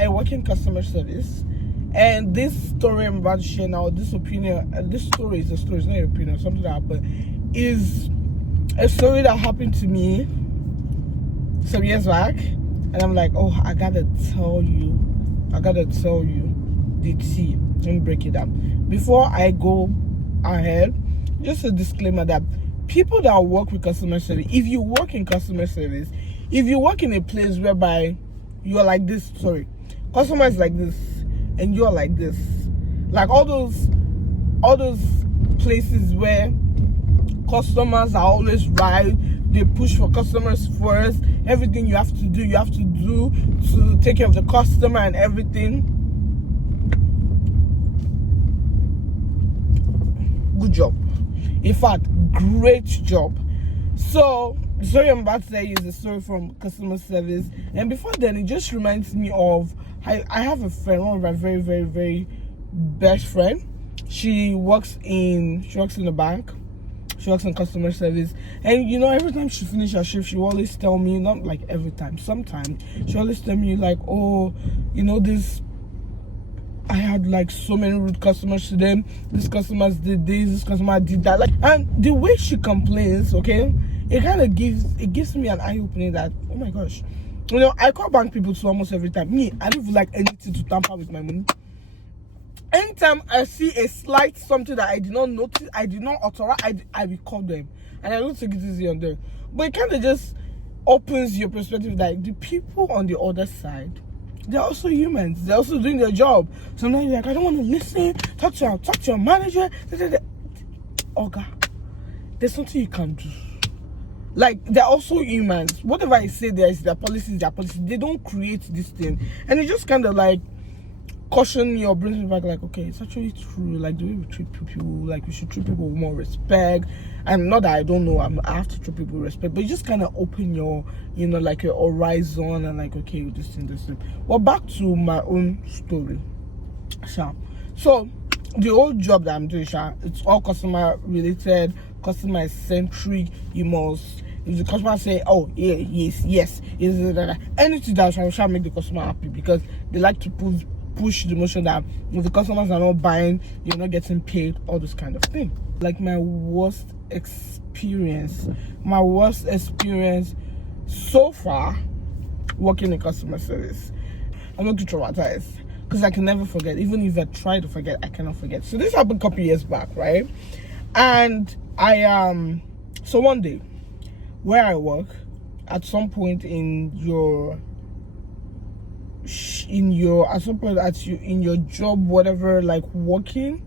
I work in customer service, and this story I'm about to share now, this opinion, this story is a story, it's not an opinion, something that happened, is a story that happened to me some years back, and I'm like, oh, I gotta tell you the tea. Let me break it down. Before I go ahead, just a disclaimer that people that work with customer service, if you work in customer service, if you work in a place whereby you're like this, customer is like this and you're like this, like all those places where customers are always right, they push for customers first, everything you have to do to take care of the customer and everything. Good job. In fact, great job. So the story I'm about to tell you is a story from customer service, and before then it just reminds me of I have a friend, one of my very, very, very best friend. She works in a bank. She works in customer service, and every time she finishes her shift, she always tell me, not like every time, sometimes she always tell me like, oh, this, I had like so many rude customers to them. These customers did this, this customer did that. Like, and the way she complains, okay, it kind of gives me an eye opening that, oh my gosh, I call bank people to almost every time. Me, I don't like anything to tamper with my money. Anytime I see a slight something that I did not notice, I did not authorize, I will call them, and I don't take it easy on them. But it kind of just opens your perspective that the people on the other side, they're also humans. They're also doing their job. Sometimes you're like, I don't want to listen. Talk to your manager. Okay, there's something you can do. Like, they're also humans. Whatever I say, there is their policies. They don't create this thing, and it just kind of like caution me or brings me back, like, okay, it's actually true. Like, the way we treat people, like, we should treat people with more respect. And not that I don't know, I have to treat people with respect, but you just kind of open your, like your horizon, and like, okay, this thing. Well, back to my own story. So the old job that I'm doing, it's all customer related, customer centric. If the customer say, oh yeah, yes, anything that shall make the customer happy, because they like to push the notion that if the customers are not buying, you're not getting paid, all this kind of thing. Like, my worst experience so far working in customer service, I'm not too traumatized because I can never forget. Even if I try to forget, I cannot forget. So this happened a couple years back, right? And so one day where I work, at some point in your job, whatever, like working,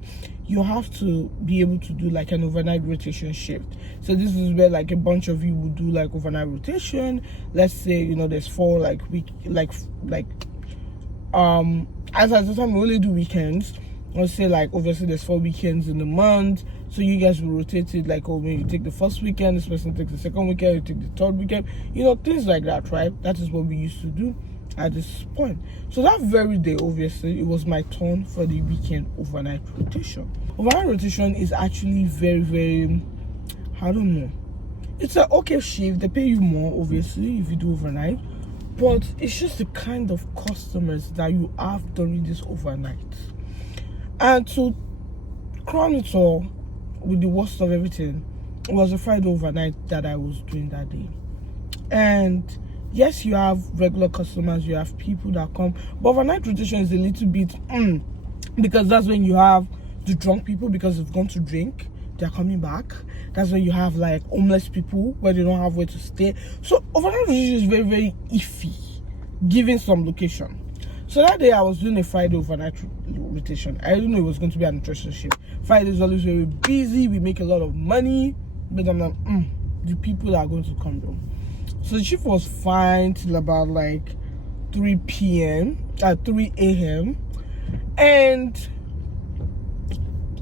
you have to be able to do like an overnight rotation shift. So this is where like a bunch of you would do like overnight rotation. Let's say there's 4 like week as at the time we only do weekends. Let's say like obviously there's 4 weekends in a month, so you guys will rotate it, like, oh, when you take the first weekend, this person takes the second weekend, you take the third weekend, things like that, right? That is what we used to do at this point. So that very day, obviously, it was my turn for the weekend overnight rotation. Overnight rotation is actually very, very, I don't know, it's an okay shift. They pay you more, obviously, if you do overnight, but it's just the kind of customers that you have during this overnight. And to crown it all with the worst of everything, it was a Friday overnight that I was doing that day. And yes, you have regular customers, you have people that come, but overnight rotation is a little bit because that's when you have the drunk people, because they've gone to drink, they're coming back. That's when you have like homeless people where they don't have where to stay. So overnight rotation is very, very iffy given some location. So that day I was doing a Friday overnight rotation. I didn't know it was going to be an interesting shift. Friday is always very busy, we make a lot of money, but I'm like, the people that are going to come though. So the shift was fine till about like 3 a.m. And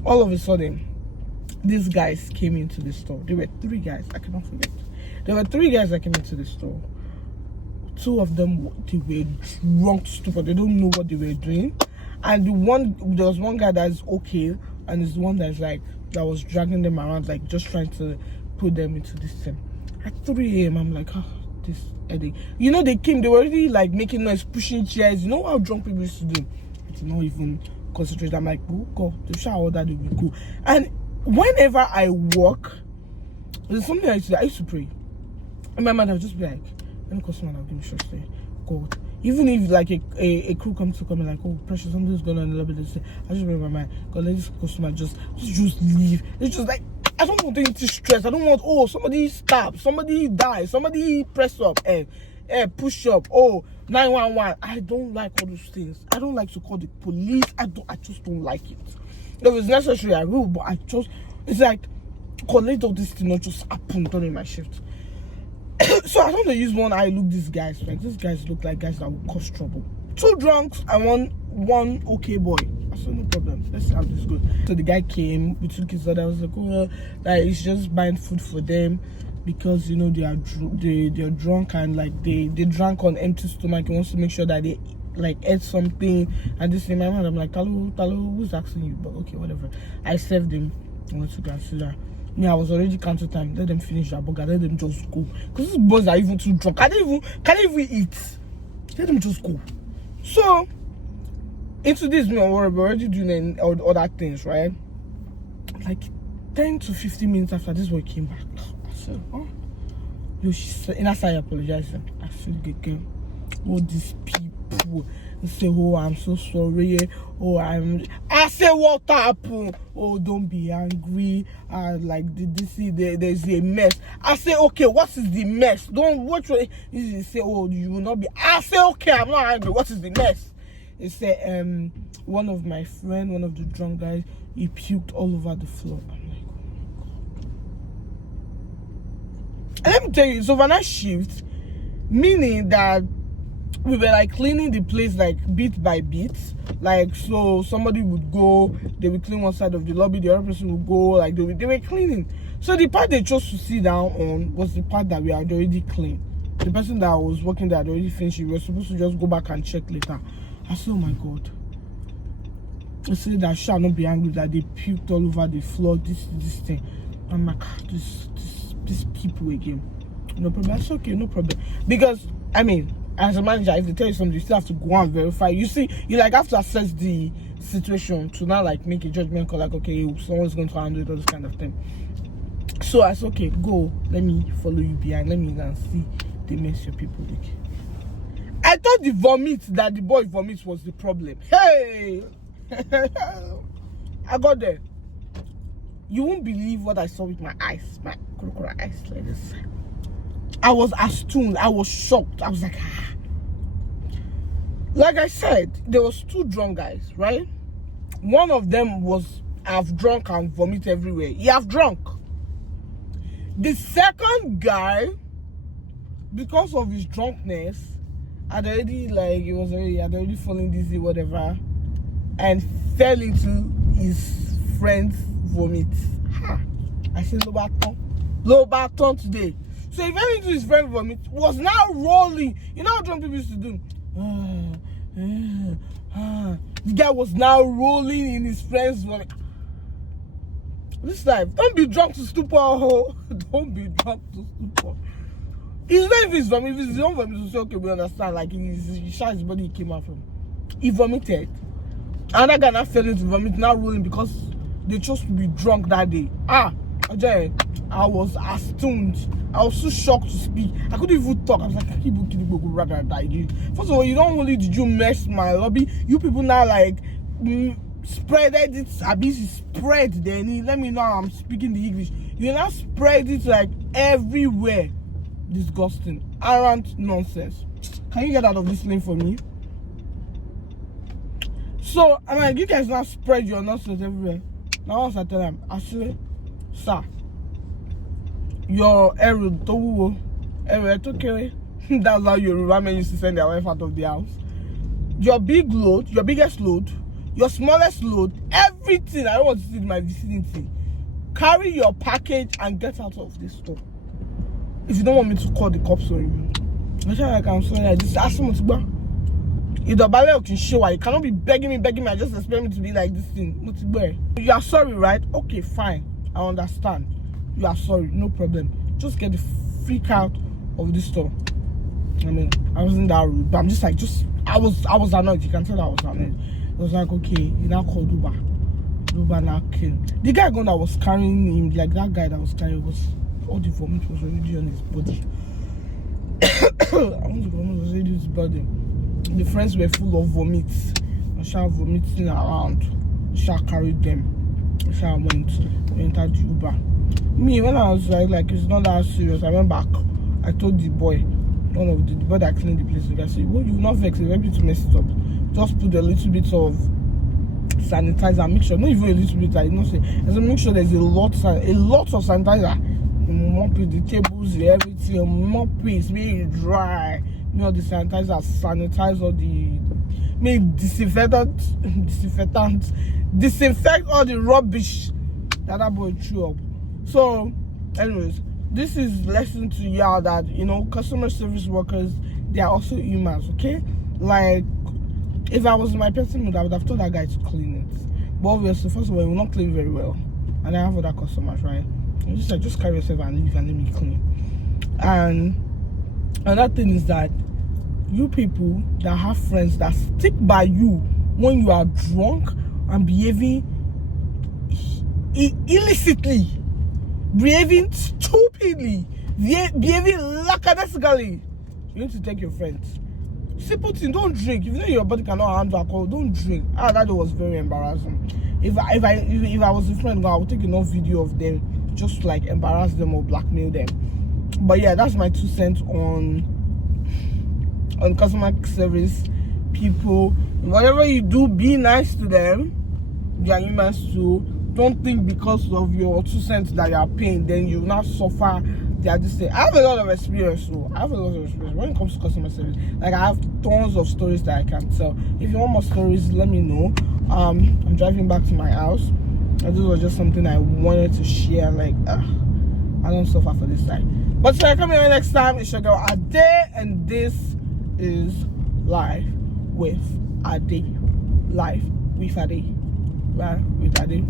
all of a sudden, these guys came into the store. There were 3 guys, I cannot forget. There were 3 guys that came into the store. 2 of them, they were drunk, stupid. They don't know what they were doing. And there was one guy that's okay, and there's one that's like, that was dragging them around, like just trying to put them into this thing. At 3 a.m., I'm like, this headache. You know, they came, they were already like making noise, pushing chairs. You know how drunk people used to do? It's not even concentrate. I'm like, oh God, the shower that they will go. And whenever I walk, there's something I used to pray. And my mind, I would just be like, any customer that will give me short stay, God. Even if like a crew comes to come and like, oh precious, something's going on a little bit, I just remember my mind, God, let this customer just leave. It's just like, I don't want anything stress. I don't want, oh, somebody stab, somebody die, somebody press up, push up, oh, 911. I don't like all those things. I don't like to call the police. I just don't like it. If it's necessary, I will, but it's like, collect all this thing not just happen during my shift. So I don't use one eye look these guys. Like these guys look like guys that will cause trouble. 2 drunks and one okay boy. I said no problem. Let's see how this goes. So the guy came, we took his order. I was like, oh, like he's just buying food for them because you know they're drunk and like they drank on empty stomach. He wants to make sure that they like ate something. And this in my mind, I'm like, Talo, who's asking you? But okay, whatever. I served him. I went to consider. Me, I was already counter time. Let them finish their burger. Let them just go. Because these boys are even too drunk. Can't even eat. Let them just go. So, into this, me and we're already doing other things, right? Like 10 to 15 minutes after this boy came back, I said, oh, yo, she said, and I started apologizing. I said, again, all these people. They say, oh, I'm so sorry. Oh, I say, what happened? Oh, don't be angry. Like, did you see there's a mess? I say, okay, what is the mess? Don't watch what you say, oh, you will not be. I say, okay, I'm not angry. What is the mess? They say, one of my friend, one of the drunk guys, he puked all over the floor. I'm like, oh my God. And let me tell you, it's overnight shift, meaning that we were like cleaning the place like bit by bit. Like, so somebody would go, they would clean one side of the lobby, the other person would go, like they were cleaning. So the part they chose to sit down on was the part that we had already cleaned. The person that was working there had already finished. We were supposed to just go back and check later. I said, oh my God. I said that shall not be angry that they puked all over the floor, this thing. I'm like, these people again. No problem. That's okay, no problem. Because I mean, as a manager, if they tell you something, you still have to go and verify. You see, you like have to assess the situation to not like make a judgment call, like, okay, someone's going to handle it, all this kind of thing. So I said, okay, go, let me follow you behind, let me go and see the mess your people make. I thought the vomit that the boy vomits was the problem. Hey, I got there. You won't believe what I saw with my eyes, my crocodile eyes like this. I was astounded. I was shocked. I was like, ah. Like I said, there was 2 drunk guys, right? One of them was half drunk and vomit everywhere. He half drunk. The second guy, because of his drunkenness, had already fallen dizzy, whatever, and fell into his friend's vomit. Ha! I said, low baton today. So he fell into his friend's vomit, was now rolling. You know how drunk people used to do? The guy was now rolling in his friend's vomit. This time, don't be drunk to stupor. Don't be drunk to stupor. It's not if it's vomit. If it's his own vomit, we'll say, okay, we understand. Like, he shot his body, he came out from. He vomited. Another guy now fell into vomit, now rolling because they chose to be drunk that day. I was astounded. I was so shocked to speak. I couldn't even talk. I was like, Kibu rather die. First of all, you don't only did you mess my lobby, you people now like spread it. Abuse spread then. Let me know I'm speaking the English. You now spread it like everywhere. Disgusting. Arrant nonsense. Can you get out of this lane for me? So I'm like, you guys now spread your nonsense everywhere. Now once I tell them, I say, sir, your error to carry. That's how Yoruba men used to send their wife out of the house. Your big load, your biggest load, your smallest load, everything I don't want to see in my vicinity. Carry your package and get out of this store. If you don't want me to call the cops on you. I feel like I'm sorry, I just ask someone to go. You cannot be begging me. I just expect me to be like this thing. You are sorry, right? Okay, fine. I understand. You are sorry, no problem. Just get the freak out of this store. I mean, I wasn't that rude, but I'm just like, I was annoyed. You can tell I was annoyed. I was like, okay, you now called Uber. Uber now came. The guy that was carrying him, like that guy that was carrying, was all the vomit was already on his body. I want to vomit was already on his body. The friends were full of vomits. I started vomiting around. I started carried them. I started entered the Uber. Me, when I was like, it's not that serious. I went back. I told the boy, one of the boy that cleaned the place. I said, well, you will not vex. It's very to mess it up. Just put a little bit of sanitizer. Make sure, not even a little bit. I not say. I said, make sure there's a lot of sanitizer. Mop it, the tables, everything. Mop it, make it dry. You know, the sanitizer, sanitize all the, make disinfect all the rubbish that boy threw up. So, anyways, this is lesson to y'all that, you know, customer service workers, they are also humans, okay? Like, if I was in my person mood, I would have told that guy to clean it. But obviously, first of all, he will not clean very well. And I have other customers, right? I'm just like, just carry yourself and leave and let me clean. And another thing is that you people that have friends that stick by you when you are drunk and behaving illicitly, behaving stupidly, behaving lackadaisically, you need to take your friends. Simple thing, don't drink. If you know your body cannot handle alcohol, don't drink. That was very embarrassing. If I was a friend, I would take enough video of them just to like embarrass them or blackmail them. But yeah, that's my 2 cents on customer service people. Whatever you do, be nice to them. They are humans too. Don't think because of your 2 cents that you are paying, then you will not suffer. They are just saying, I have a lot of experience, so I have a lot of experience when it comes to customer service. Like, I have tons of stories that I can tell. If you want more stories, let me know. I'm driving back to my house. This was just something I wanted to share. Like, I don't suffer for this time. But so I come here next time. It's your girl Ade, and this is Life with Ade. Life with Ade. Life with Ade.